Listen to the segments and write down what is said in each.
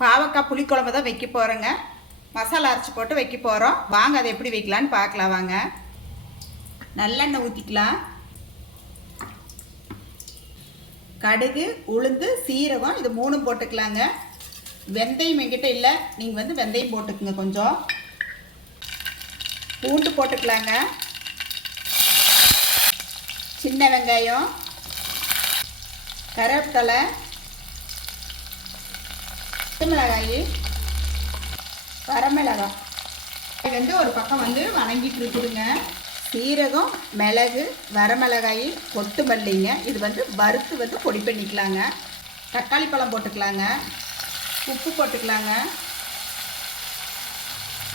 பாவக்காய் புளிக்குழம்பு தான் வைக்க போகிறோங்க. மசாலா அரைச்சி போட்டு வைக்க போகிறோம். வாங்க அதை எப்படி வைக்கலான்னு பார்க்கலாம். வாங்க, நல்லெண்ணெய் ஊற்றிக்கலாம். கடுகு, உளுந்து, சீரகம் இது மூணும் போட்டுக்கலாங்க. வெந்தயம் என்கிட்ட இல்லை, நீங்கள் வெந்தயம் போட்டுக்குங்க. கொஞ்சம் பூண்டு போட்டுக்கலாங்க. சின்ன வெங்காயம், கருவேப்பிலை, மிளகாய், வரமிளகாய் ஒரு பக்கம் வணங்கிட்டு இருக்குதுங்க. சீரகம், மிளகு, வரமிளகாய், கொத்தமல்லிங்க இது வறுத்து பொடி பண்ணிக்கலாங்க. தக்காளி பழம் போட்டுக்கலாங்க. உப்பு போட்டுக்கலாங்க.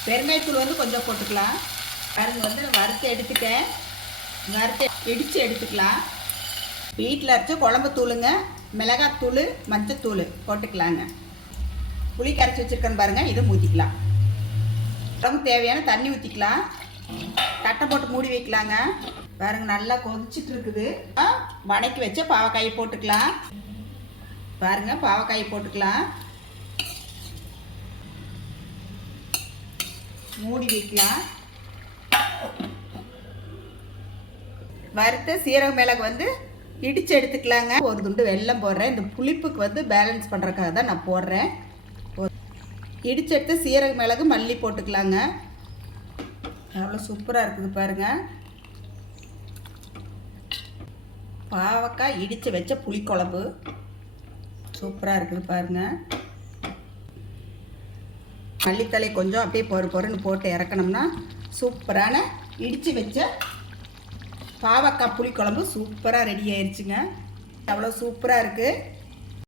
பெருங்காயத்தூள் கொஞ்சம் போட்டுக்கலாம். பாருங்க, வறுத்து எடுத்துட்டேன். வறுத்து இடித்து எடுத்துக்கலாம். வீட்டில் அரைச்ச குழம்பு தூளுங்க. மிளகாத்தூள், மஞ்சத்தூள் போட்டுக்கலாங்க. புளி கரைச்சி வச்சுருக்கேன்னு பாருங்கள், இதை ஊற்றிக்கலாம். குழம்பு தேவையான தண்ணி ஊற்றிக்கலாம். தட்டை போட்டு மூடி வைக்கலாங்க. பாருங்கள், நல்லா கொதிச்சிட்டு இருக்குது. வணக்கி வச்ச பாவக்காயை போட்டுக்கலாம். பாருங்கள், பாவக்காயை போட்டுக்கலாம். மூடி வைக்கலாம். வறுத்த சீரக மிளகு இடித்து எடுத்துக்கலாங்க. ஒரு துண்டு வெல்லம் போடுறேன். இந்த புளிப்புக்கு பேலன்ஸ் பண்ணுறதுக்காக தான் நான் போடுறேன். இடித்து எடுத்து சீரக மிளகு, மல்லி போட்டுக்கலாங்க. எவ்வளோ சூப்பராக இருக்குது பாருங்கள். பாவக்காய் இடித்து வச்ச புளிக்குழம்பு சூப்பராக இருக்குது பாருங்கள். மல்லித்தலை கொஞ்சம் அப்படியே பொறுன்னு போட்டு இறக்கணும்னா சூப்பரான இடித்து வச்ச பாவக்காய் புளிக்குழம்பு சூப்பராக ரெடி ஆயிடுச்சுங்க. அவ்வளோ சூப்பராக இருக்குது.